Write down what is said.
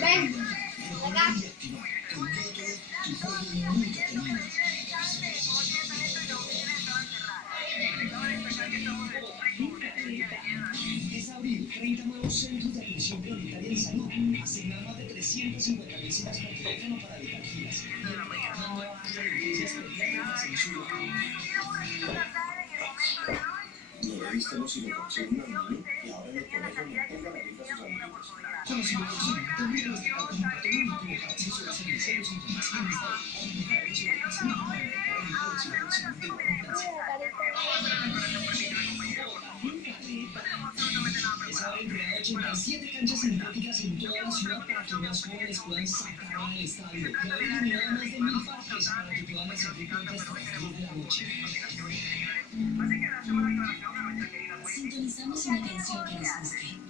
Ven, acá. Es abrir 30 nuevos centros de atención prioritaria en salud, asignar más de 350.000 citas por teléfono para evitar filas. Una nueva área de urgencias pediátricas en Suba. No revistemos sino por ser un niño y ahora en el colegio no pongan a vista a sus amigos. Conocimiento también los departamentos únicos para acceso a los servicios, información, es haber creado 87 canchas sintéticas en toda la ciudad para que más jóvenes puedan sacar al estadio. Y haber eliminado más de 1000 parques para que puedan hacer deporte hasta las 10 de la noche. Sintonizamos una canción que nos guste.